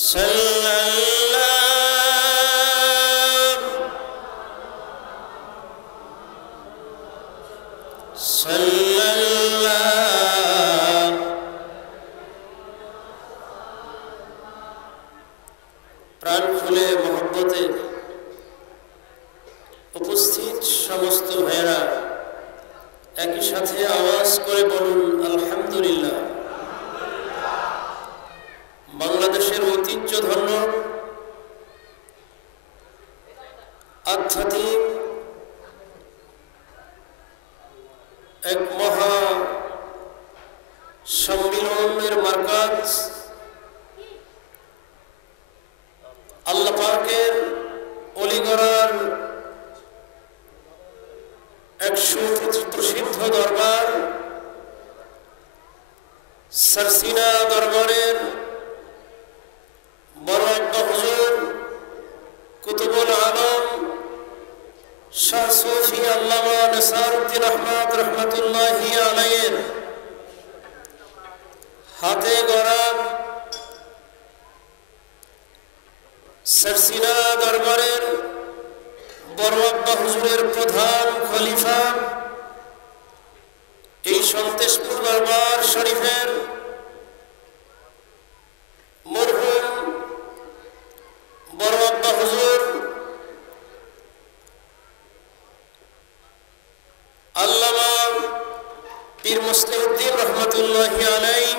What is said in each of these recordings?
প্রাণ খুলে মহব্বতে উপস্থিত সমস্ত ভাইয়েরা একই সাথে আওয়াজ করে বলুন আলহামদুলিল্লাহ। বাংলাদেশের ঐতিহ্যধন্য আধ্যাত্মিক এক মহা সম্মিলনের মারকাজ আল্লাহ পাকের অলিগড়ার এক সুপ্রসিদ্ধ দরবার সরসিনা দরবারের বড় আব্বা হুজুর কুতুবুল আলম শাহ সুফি আল্লামা নেসারউদ্দিন আহমদ রহমতুল্লাহি আলাইহির হাতে গড়া সরসিনা দরবারের বড় আব্বা হুজুরের প্রধান খলিফা এই সন্তেশপুর দরবার শরীফের মরহুম বড় আব্বা হুজুর আল্লামা পীর মুসলিউদ্দিন রহমতুল্লাহি আলাইহি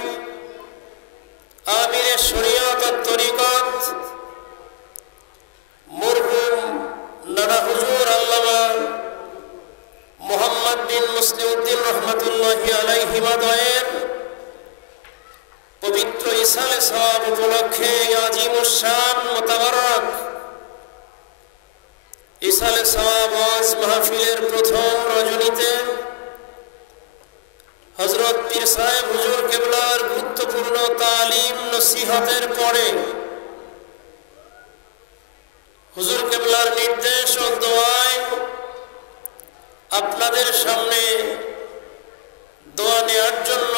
আমিরে শরিয়ত ও তরিকত মরহুম নানা হুজুর আল্লামা মুহাম্মদ বিন মুসলিউদ্দিন রহমতুল্লাহি আলাইহি মাদয়ের পবিত্র ইসালে সওয়াব উপলক্ষে আজিমুশ শান মুতাবারক ইসালে সওয়াব ওয়াজ মাহফিলের প্রথম রজনীতে হযরত পীর সাহেব হুজুর কেবলার গুরুত্বপূর্ণ তালিম নসিহতের পরে হুজুর কেবলার নির্দেশ ও দোয়ায় আপনাদের সামনে দোয়া নেওয়ার জন্য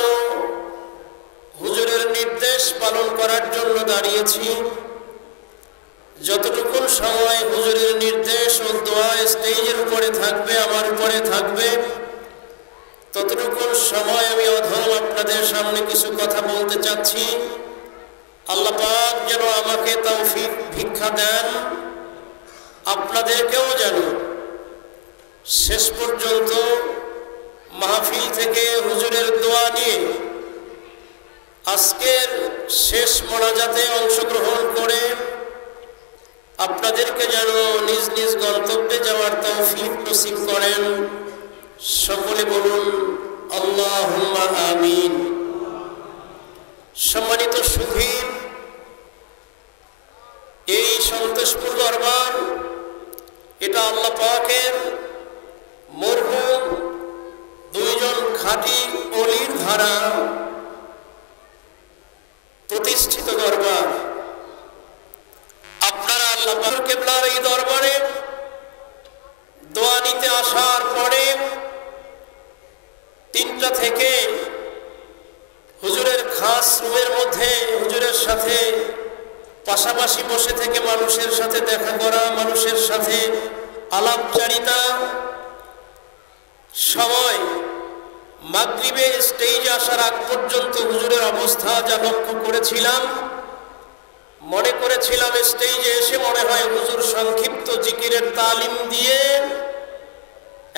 হুজুরের নির্দেশ পালন করার জন্য দাঁড়িয়েছি। যতটুকু সময় হুজুরের নির্দেশ ও দোয়া স্টেজের উপরে থাকবে, আমার উপরে থাকবে, ততটুকু সময় আমি অধম আপনাদের সামনে কিছু কথা বলতে চাচ্ছি। আল্লাহ পাক যেন আমাকে তৌফিক ভিক্ষা দেন, আপনাদেরকেও যেন শেষ পর্যন্ত মাহফিল থেকে হুজুরের দোয়া নিয়ে আজকের শেষ মোনাজাতে অংশগ্রহণ করে আপনাদেরকে যেন নিজ নিজ গন্তব্যে যাওয়ার তৌফিক নসিব করেন। সকলে বলুন আল্লাহুম্মা আমিন। সম্মানিত সুধীর, এই সন্তোষপুর দরবার এটা আল্লাহ পাকের মরহুম দুইজন খাঁটি অলির ধারা প্রতিষ্ঠিত দরবার। আপনারা আল্লাহ পাক কেবলার এই দরবারে দোয়া নিতে আসার পরে 3টা থেকে হুজুরের খাস রুমের মধ্যে হুজুরের সাথে পাশাপাশি বসে থেকে মানুষের সাথে দেখা করা, মানুষের সাথে আলাপচারিতা, সময় মাগরিবে স্টেজে আসার আগ পর্যন্ত হুজুরের অবস্থা যা লক্ষ্য করেছিলাম, মনে করেছিলাম স্টেজে এসে মনে হয় হুজুর সংক্ষিপ্ত জিকিরের তালিম দিয়ে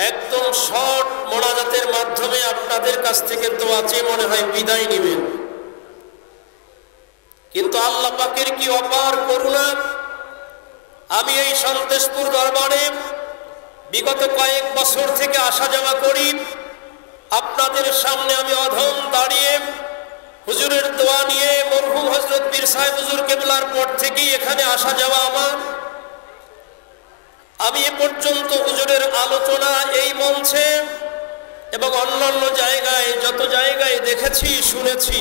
একদম শর্ট মোনাজাতের মাধ্যমে আপনাদের কাছ থেকে দোয়া চেয়ে মনে হয় বিদায় নেবেন। কিন্তু আল্লাহ পাকের কি অপার করুণা! আমি এই সন্তোষপুর দরবারে বিগত কয়েক বছর থেকে আসা যাওয়া করি। আপনাদের সামনে আমি অধম দাঁড়িয়ে হুজুরের দোয়া নিয়ে মরহুম হযরত পীর সাহেব হুজুর কেবলার পর থেকেই এখানে আসা যাওয়া আমার। আমি এ পর্যন্ত হুজুরের আলোচনা এই মঞ্চে এবং অন্যান্য জায়গায় যত জায়গায় দেখেছি, শুনেছি,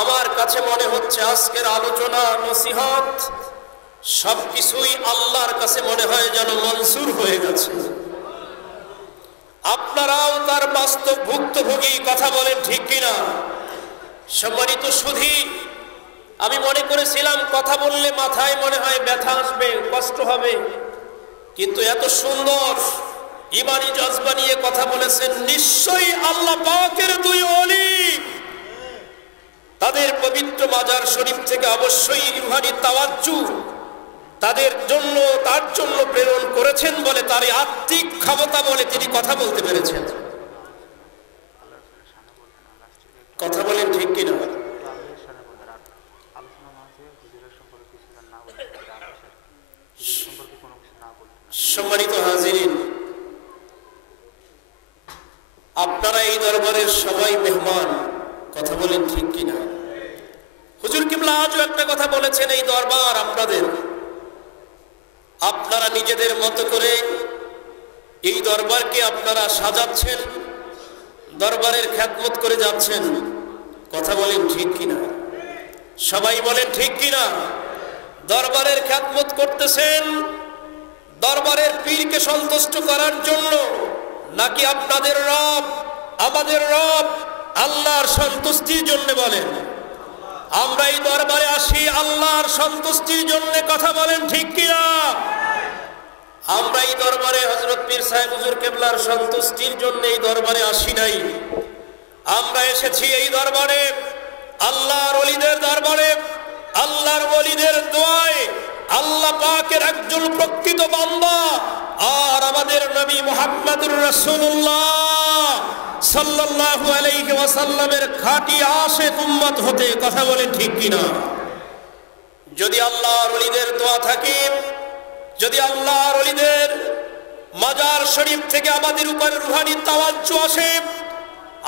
আমার কাছে মনে হচ্ছে আজকের আলোচনা নসিহত সবকিছুই আল্লাহর কাছে মনে হয় যেন মনসুর হয়ে গেছে। আপনারাও তার বাস্তব ভুক্তভোগী, কথা বলেন ঠিক কিনা? সম্মানিত সুধী, আমি মনে করেছিলাম কথা বললে মাথায় মনে হয় ব্যথা আসবে, কষ্ট হবে, কিন্তু এত সুন্দর ইমানি জজবা নিয়ে কথা বলেছেন। নিশ্চয়ই আল্লাহ পাকের দুই ওলি তাদের পবিত্র মাজার শরীফ থেকে অবশ্যই রুহানি তাওয়াজ্জু তাদের জন্য তার জন্য প্রেরণ করেছেন বলে তার আত্মিক ক্ষমতা বলে তিনি কথা বলতে পেরেছেন। কথা বলেন ঠিক কিনা? সম্মানিত হাজিরিন, আপনারা এই দরবারের সবাই মেহমান। কথা বলেন ঠিক কিনা? হুজুর কিবলা আজও একটা কথা বলেছেন, এই দরবার আপনাদের, আপনারা নিজেদের মতো করে এই দরবারকে আপনারা সাজাচ্ছেন, দরবারের খেদমত করে যাচ্ছেন। কথা বলেন ঠিক কিনা? সবাই বলেন ঠিক কিনা? দরবারের খেদমত করতেছেন দরবারের পীরকে সন্তুষ্ট করার জন্য, নাকি আপনাদের রব আমাদের রব আল্লাহর সন্তুষ্টির জন্য? বলেন। আমরা এই দরবারে আসি আল্লাহর সন্তুষ্টির জন্য। কথা বলেন ঠিক কিনা? আমরা এই দরবারে হযরত পীর সাহেব হুজুর কেবলার সন্তুষ্টির জন্য এই দরবারে আসি নাই। আমরা এসেছি এই দরবারে আল্লাহর ওলিদের দরবারে, আল্লাহর ওলিদের দোয়ায় আল্লাহ পাকের একজন প্রকৃত বান্দা আর আমাদের নবী মুহাম্মদুর রাসূলুল্লাহ সাল্লাল্লাহু আলাইহি ওয়াসাল্লামের খাঁটি আশিক উম্মত হতে। কথা বলেন ঠিক কিনা? যদি আল্লাহর ওলিদের দোয়া থাকে, যদি আল্লাহর ওলিদের মাজার শরীফ থেকে আমাদের উপর রুহানি তাওয়াজ্জু আসে,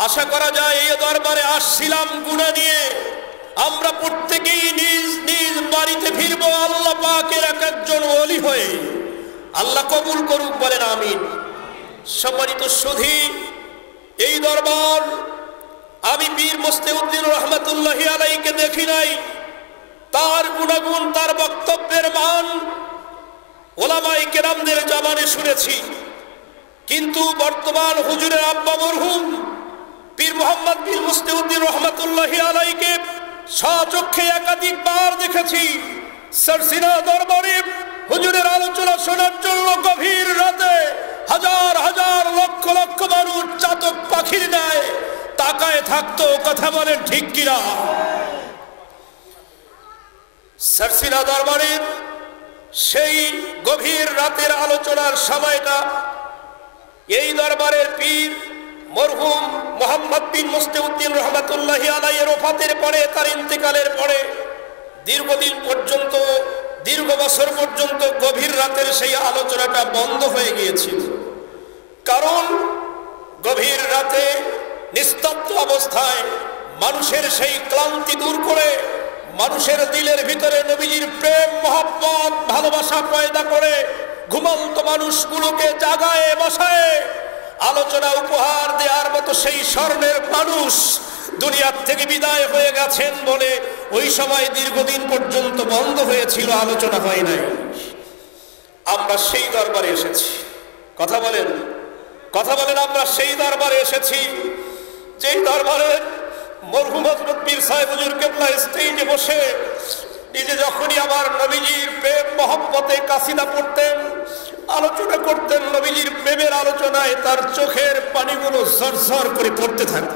আশা করা যায় এই দরবারে আসছিলাম গুনাহ নিয়ে, আমরা প্রত্যেকেই নিজ নিজ বাড়িতে ফিরবো আল্লাহ পাকের এক একজন ওলি হয়ে। আল্লাহ কবুল করুক, বলেন আমিন। সম্মানিত সুধী, এই দরবার আমি পীর মুস্তাউদ্দিন রহমাতুল্লাহি আলাইহিকে দেখি নাই, তার গুণাগুণ তার বক্তব্যের মান ওলামায়ে কেরামদের জামানে শুনেছি, কিন্তু বর্তমান হুজুরের আব্বা মরহুম পীর মোহাম্মদ পীর মুস্তাউদ্দিন রহমাতুল্লাহি আলাইহিকে স্বচক্ষে একাধিকবার দেখেছি। সরসিনা দরবারে হুজুরের আলোচনা শোনার জন্য গভীর রাতে হাজার হাজার লক্ষ লক্ষ মানুষ চাতক পাখির ন্যায় তাকায় থাকতো। কথা বলেন ঠিক কিনা? সরসিনা দরবারের সেই গভীর রাতের আলোচনার সময়টা এই দরবারের পীর মরহুম মোহাম্মদ বিন মুস্তাউদ্দিন রহমাতুল্লাহি আলাইহির ওফাতের পরে, তার ইন্তেকালের পরে দীর্ঘদিন পর্যন্ত, দীর্ঘ বছর পর্যন্ত গভীর রাতের সেই আলোচনাটা বন্ধ হয়ে গিয়েছিল। কারণ গভীর রাতে নিস্তব্ধ অবস্থায় মানুষের সেই ক্লান্তি দূর করে, মানুষের দিলের ভিতরে নবীজির প্রেম মহব্বত ভালোবাসা পয়দা করে ঘুমন্ত মানুষগুলোকে জাগায় বসায় আলোচনা উপহার দেওয়ার মতো সেই স্বর্ণের মানুষ দুনিয়ার থেকে বিদায় হয়ে গেছেন বলে ওই সময় দীর্ঘদিন পর্যন্ত বন্ধ হয়েছিল, আলোচনা হয় নাই। আমরা সেই দরবারে এসেছি। কথা বলেন, কথা বলেন। আমরা সেই দরবারে এসেছি যেই দরবারে মরহুম হযরত পীর সাহেব হুজুর কেবলা স্টেজে বসে নিজে যখনই আমার নবীজির প্রেম মহব্বতে কাসিদা পড়তেন, আলোচনা করতেন, নবীজির প্রেমের আলোচনায় তার চোখের পানিগুলো ঝরঝর করে পড়তে থাকত।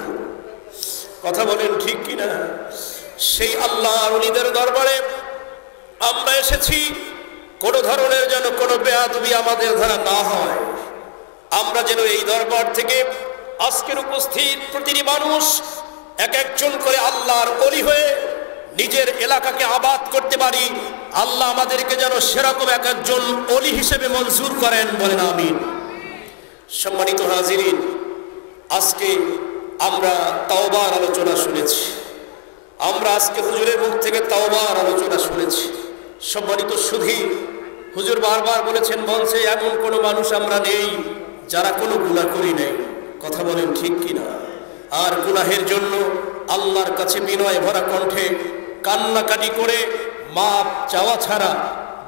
কথা বলেন ঠিক কিনা? সেই আল্লাহর ওলিদের দরবারে আমরা এসেছি, কোনো ধরনের যেন কোনো বেয়াদবি আমাদের দ্বারা না হয়। আমরা যেন এই দরবার থেকে আজকের উপস্থিত প্রতিটি মানুষ এক একজন করে আল্লাহর ওলি হয়ে নিজের এলাকাকে আবাদ করতে পারি। আল্লাহ আমাদেরকে যেন সেরকম এক একজন ওলি হিসেবে মঞ্জুর করেন, বলেন আমিন। সম্মানিত হাজিরিন, আজকে আমরা তাওবার আলোচনা শুনেছি। আমরা আজকে হুজুরের মুখ থেকে তাওবার আলোচনা শুনেছি। সম্মানিত সুধী, হুজুর বারবার বলেছেন মঞ্চে, এমন কোনো মানুষ আমরা নেই যারা কোনো গুনাহ করি নাই। কথা বলেন ঠিক কিনা? আর গুনাহের জন্য আল্লাহর কাছে বিনয় ভরা কণ্ঠে কান্নাকাটি করে মাপ চাওয়া ছাড়া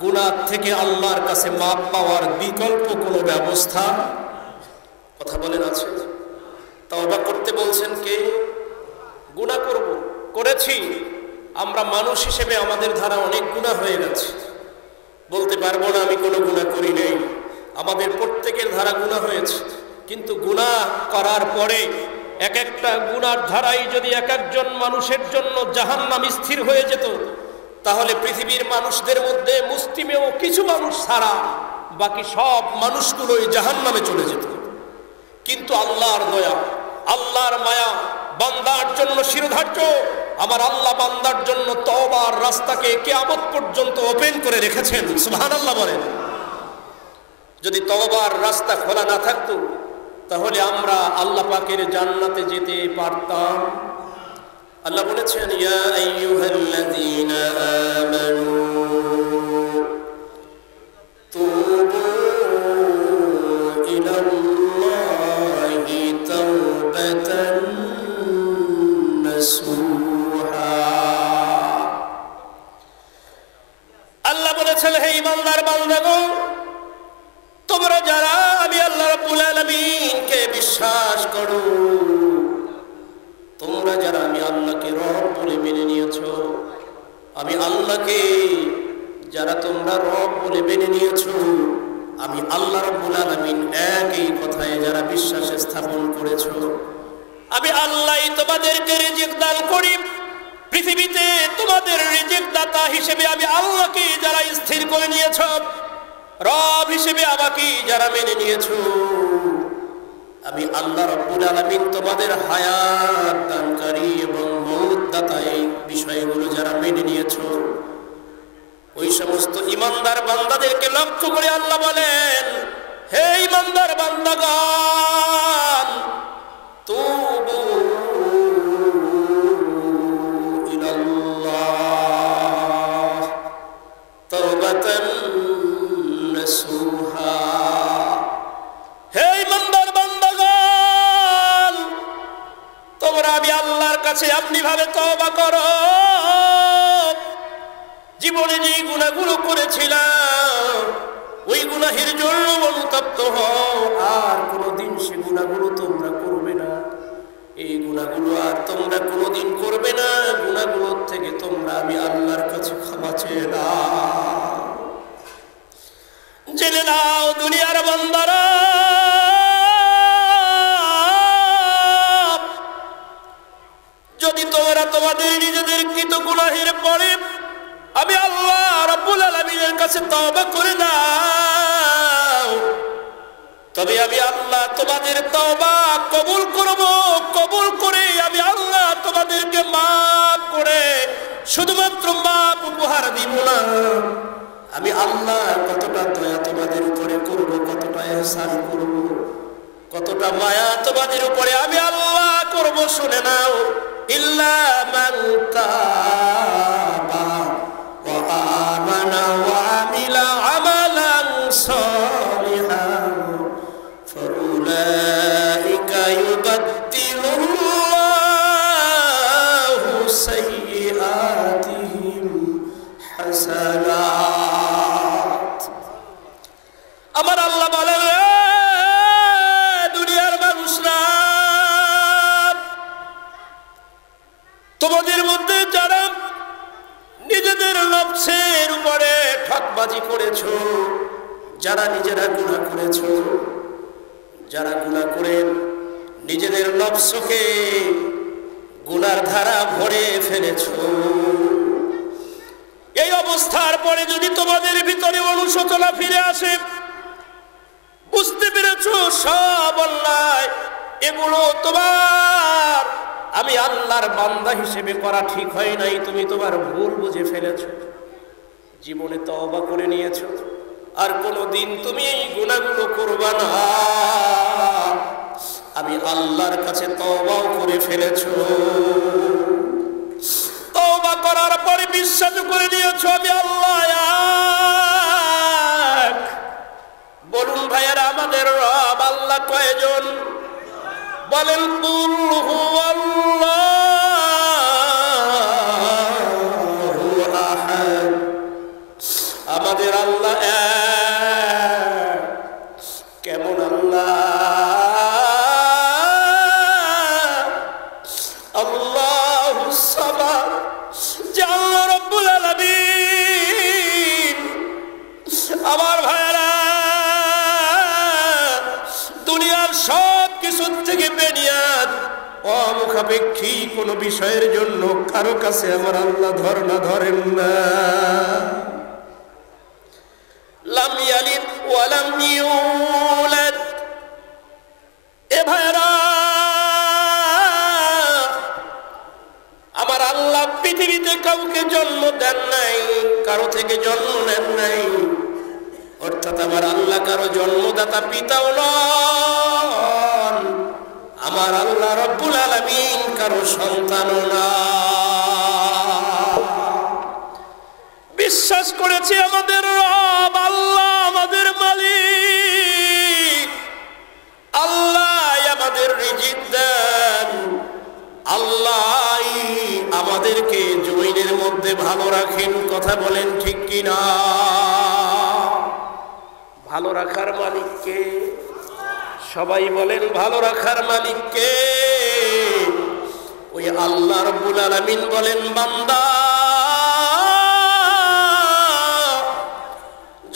গুনাহ থেকে আল্লাহর কাছে মাপ পাওয়ার বিকল্প কোনো ব্যবস্থা, কথা বলেন, আছে? তওবা করতে বলছেন কে? গুনাহ করেছি, আমরা মানুষ হিসেবে আমাদের ধারা অনেক গুনাহ হয়ে গেছে। বলতে পারবো না আমি কোনো গুনাহ করি নাই, আমাদের প্রত্যেকের ধারা গুনাহ হয়েছে। কিন্তু গুনাহ করার পরে এক একটা গুনার ধারাই যদি এক একজন মানুষের জন্য জাহান্নাম স্থির হয়ে যেত, তাহলে পৃথিবীর মানুষদের মধ্যে মুসলিমেও কিছু মানুষ ছাড়া বাকি সব মানুষগুলোই জাহান্নামে চলে যেত। কিন্তু আল্লাহর দয়া, আল্লাহর মায়া বান্দার জন্য শিরোধার্য। আমার আল্লাহ বান্দার জন্য তওবার রাস্তাকে কিয়ামত পর্যন্ত ওপেন করে রেখেছেন। সুবহানাল্লাহ বলেন। যদি তওবার রাস্তা খোলা না থাকতো তাহলে আমরা আল্লাহ পাকের জান্নাতে যেতে পারতাম। আল্লাহ বলেছেন, ইয়া আইয়ুহাল্লাযীনা আমানু তুবু ইলাল্লাহি তাওবাতান নাসুহা। আল্লাহ বলেছেন, হে ঈমানদার বান্দাগণ, তোমরা যারা আমি আল্লাহ রাব্বুল আলামিনকে বিশ্বাস করো, তোমরা যারা আমি আল্লাহকে রব বলে মেনে নিয়েছো, আমি আল্লাহকে যারা তোমরা রব বলে মেনে নিয়েছো, আমি আল্লাহ রাব্বুল আলামিন একই কথায় যারা বিশ্বাস স্থাপন করেছো, আমি আল্লাহই তোমাদেরকে রিজিক দান করি। পৃথিবীতে তোমাদের রিজিক দাতা হিসেবে আমি আল্লাহকে যারা স্থির করে নিয়েছো, রব হিসেবে আমাকে যারা মেনে নিয়েছো, আমি আল্লাহ রাব্বুল আলামিন তোমাদের হায়াত দানকারী এবং মওত দাতা এই বিষয়গুলো যারা মেনে নিয়েছো, ওই সমস্ত ঈমানদার বান্দাদেরকে লক্ষ্য করে আল্লাহ বলেন, হে ঈমানদার বান্দাগণ, তুবু ইলাল্লাহ তাওবাতান নাসুহা। হে ঈমানদার বান্দাগণ, তোমরা আমি আল্লাহর কাছে আপনি ভাবে তওবা করো। জীবনে যে গুনাহগুলো করেছিলাম ওই গুনাহের জন্য অনুতপ্ত হও, আর কোনোদিন সে গুনাহগুলো তোমরা করবে না। এই গুনাহগুলো আর তোমরা কোনোদিন করবে না। গুনাহগুলোর থেকে তোমরা আমি আল্লাহর কাছে ক্ষমা চেয়ে নাও। জেনে নাও দুনিয়ার বান্দারা, যদি তোমরা তোমাদের নিজেদের কৃত গুনাহের পরে আমি আল্লাহ রাব্বুল আলামিনের কাছে তওবা করে দাও, তবে আমি আল্লাহ তোমাদের তওবা কবুল করব। কবুল করে আমি আল্লাহ তোমাদেরকে মাফ করে শুধুমাত্র মাফ উপহার দিব না, আমি আল্লাহ কতটা দয়া তোমাদের উপরে করব, কতটা ইহসান করব, কতটা মায়া তোমাদের উপরে আমি আল্লাহ করব। শুনে নাও, ইল্লা মান তাবা ওয়া আমানা ওয়া আমিলা আমালান সালিহান ফাউলাইকা ইউবাদদিলুল্লাহু সাইয়্যাতিহিম হাসানাত। আমার আল্লাহ বলেন, দুনিয়ার মানুষরা, তোমাদের মধ্যে যারা নিজেদের নফসের উপরে ঠকবাজি করেছো, যারা নিজেরা গুনাহ করেছো, যারা গুনাহ করে নিজেদের নফসকে গুনার ধারা ভরে ফেলেছো, এই অবস্থার পরে যদি তোমাদের ভিতরে অনুশোচনা ফিরে আসে, বুঝতে পেরেছো সব অন্যায়, এগুলো তোমার আমি আল্লাহর বান্দা হিসেবে করা ঠিক হয় নাই, তুমি তোমার ভুল বুঝে ফেলেছো, জীবনে তওবা করে নিয়েছো, আর কোনোদিন তুমি এই গুনাহগুলো করবা না, আমি আল্লাহর কাছে তওবাও করে ফেলেছো। তওবা করার পরে বিশ্বাস করে নিয়েছো আমি আল্লাহ এক। বলুন ভাইয়ারা, আমাদের রব আল্লাহ কয়জন? বলেন, কুল হুয়াল্লাহু আহাদ। আমাদের আল্লাহ এক। কেমন আল্লাহ? আল্লাহুস সামাদ। যে দুনিয়ার সব কিছুর থেকে বেনিয়াদ অমুখাপেক্ষী কোন বিষয়ের জন্য কারো কাছে আমার আল্লাহ ধরেন না। লাম ইয়ালিদ ওয়া লাম ইউলাদ। এ ভাইরা, আমার আল্লাহ পৃথিবীতে কাউকে জন্ম দেন নাই, কারো থেকে জন্ম নেন নাই। অর্থাৎ আমার আল্লাহ কারো জন্মদাতা পিতাও নন। আমার আল্লাহ রব্বুল আলামিন কারো সন্তানও না। বিশ্বাস করেছি আমাদের রব আল্লাহ আমাদের মালিক, আল্লাহ আমাদের রিজিক দেন, আল্লাহ আমাদেরকে জমিনের মধ্যে ভালো রাখেন। কথা বলেন ঠিক কিনা? ভালো রাখার মালিককে? সবাই বলেন ভালো রাখার মালিককে? ওই আল্লাহ রাব্বুল আলামিন বলেন, বান্দা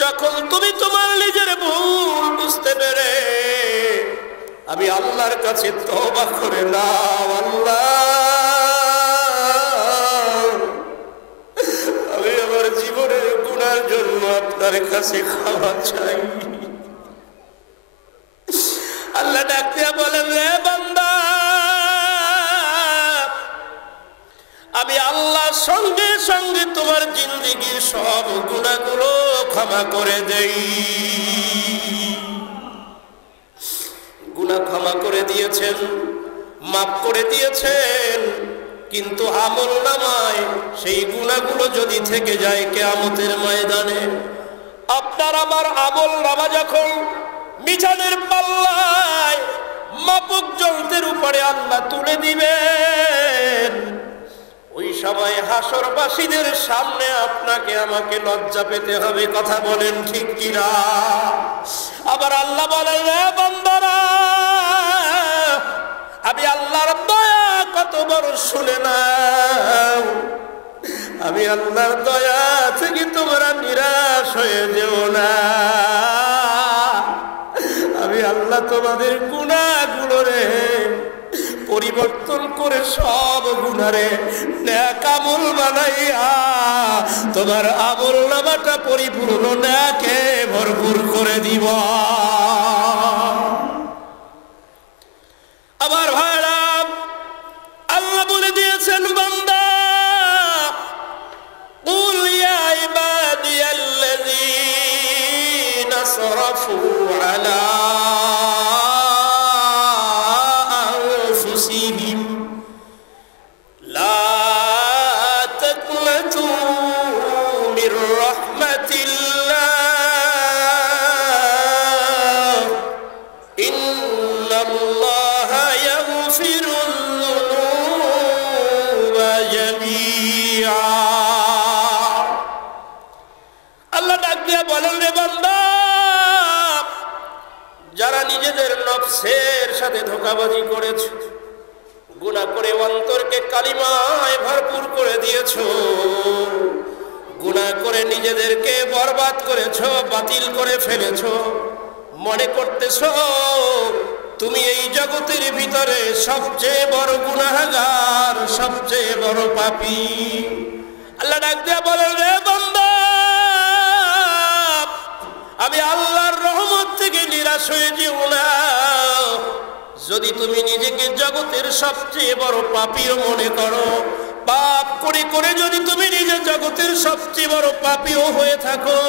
যখন তুমি তোমার নিজের ভুল বুঝতে পেরে আমি আল্লাহর কাছে তওবা করে নাও, আল্লাহ আমি আমার জীবনের গুনার জন্য আপনার কাছে ক্ষমা চাই। আল্লাহ ডাক দিয়া বলেন, রে বান্দা, আমি আল্লাহ সঙ্গে সঙ্গে তোমার জিন্দেগির সব গুনাহগুলো ক্ষমা করে দেই। গুনাহ ক্ষমা করে দিয়েছেন, মাফ করে দিয়েছেন, কিন্তু আমলনামায় সেই গুনাহগুলো যদি থেকে যায় কিয়ামতের ময়দানে, আপনার আমার আমলনামা যখন মিজানের পাল্লায় মাপক যন্ত্রের উপরে আল্লাহ তুলে দিবেন, ওই সময় হাসরবাসীদের সামনে আপনাকে আমাকে লজ্জা পেতে হবে। কথা বলেন ঠিক কিনা? আবার আল্লাহ বলেন, রে বান্দারা, আমি আল্লাহর দয়া কত বড় শুনে নাও। আমি আল্লাহর দয়া থেকে তোমরা নিরাশ হয়ে যেও না। আমি আল্লাহ তোমাদের গুনাহগুলোরে পরিবর্তন করে সব গুনারে নেক আমল বানাইয়া তোমার আমল নামাটা পরিপূর্ণ নেকে ভরপুর করে দিব। আমার ভাইরা, আল্লাহ বলে দিয়েছেন, বান্দা কুল ইয়া ইবাদিয়াল্লাযীনা আসরাফু আলা নিজেদের নফসের সাথে ধোঁকাবাজি করেছ, গুনাহ করে অন্তরকে কালিমায় ভরপুর করে দিয়েছ, গুনাহ করে নিজেদেরকে বরবাদ করেছ, বাতিল করে ফেলেছ, মনে করতেছ তুমি এই জগতের ভিতরে সবচেয়ে বড় গুনাহগার, সবচেয়ে বড় পাপী। আল্লাহ ডাক দিয়া বলেন, রে বান্দা, আমি আল্লাহর রহমত থেকে নিরাশ হয়ে যেও না। যদি তুমি নিজেকে জগতের সবচেয়ে বড় পাপীও মনে করো, পাপ করে করে যদি তুমি নিজে জগতের সবচেয়ে বড় পাপীও হয়ে থাকো,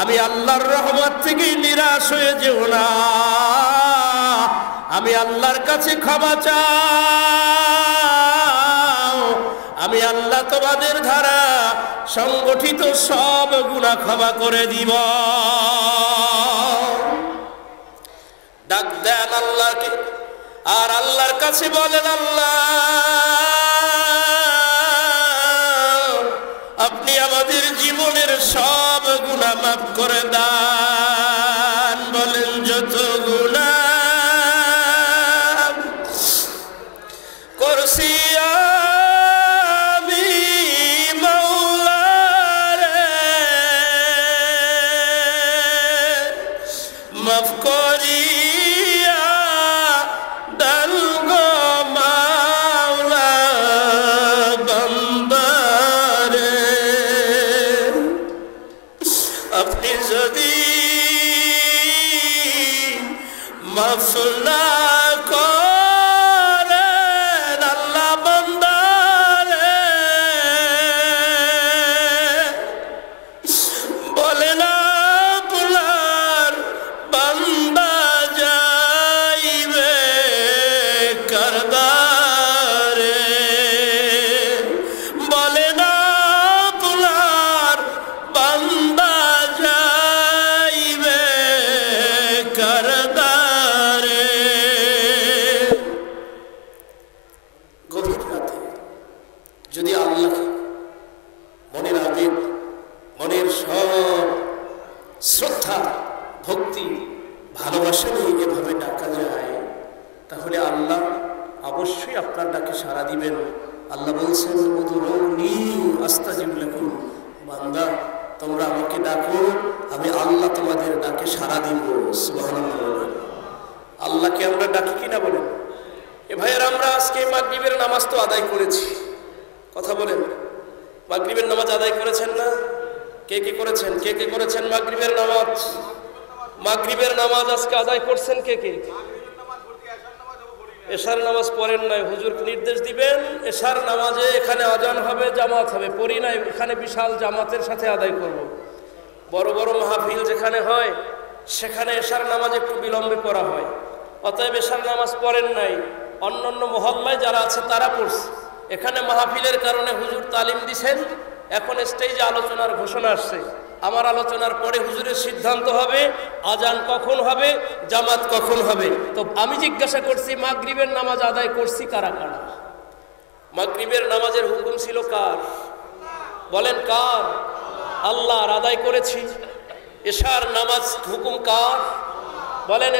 আমি আল্লাহর রহমত থেকে নিরাশ হয়ে যেও না। আমি আল্লাহর কাছে ক্ষমা চাও, আমি আল্লাহ তোমাদের দ্বারা সংগঠিত সব গুনাহ ক্ষমা করে দিব। ডাক দেন আল্লাহকে, আর আল্লাহর কাছে বলেন, আল্লাহ আপনি আমাদের জীবনের সব গুনাহ মাফ করে দেন। বলেন, যত গুনাহ করছি মাফ করিয়া মাফ না করেন আল্লাহ বান্দারে, বলে না আপনার বান্দা যাইবে কারদারে, বলে না আপনার বান্দা যাইবে কারদারে। গভীর রাতে যদি আল্লাহকে মনের আবেগ, মনের সব শ্রদ্ধা, ভক্তি, ভালোবাসা নিয়ে এভাবে ডাকা যায়, তাহলে আল্লাহ অবশ্যই আপনার ডাকে সাড়া দিবেন। আল্লাহ বলছেন উদউনি আস্তাজিব লাকুম, বান্দা তোমরা আমাকে ডাকো, আমি আল্লাহ তোমাদের ডাকে সাড়া দিব। সুবহানাল্লাহ। আল্লাহকে আমরা ডাকি কিনা বলেন? এ ভাইয়ের আমরা আজকে মাগরিবের নামাজ তো আদায় করেছি, কথা বলেন, মাগরিবের নামাজ আদায় করেছেন না? কে কে করেছেন? কে কে করেছেন মাগরিবের নামাজ? মাগরিবের নামাজ আজকে আদায় করছেন কে কে? এশার নামাজ পড়েন নাই, হুজুর নির্দেশ দিবেন এশার নামাজে এখানে আজান হবে, জামাত হবে, পড়ি নাই, এখানে বিশাল জামাতের সাথে আদায় করব। বড় বড় মাহফিল যেখানে হয় সেখানে এশার নামাজ একটু বিলম্বে পড়া হয়, অতএব এশার নামাজ পড়েন নাই, অন্যান্য মহল্লায় যারা আছে তারা পড়ছে। এখানে মাহফিলের কারণে হুজুর তালিম দিছেন, এখন স্টেজে আলোচনার ঘোষণা আসছে, আমার আলোচনার পরে হুজুরের সিদ্ধান্ত হবে আজান কখন হবে, জামাত কখন হবে। তো আমি জিজ্ঞাসা করছি মাগরিবের নামাজ আদায় করছি কারা কারা? মাগরিবের নামাজের হুকুম ছিল কার? বলেন কার? আল্লাহর। আদায় করেছি। এশার নামাজ হুকুম কার? বলেন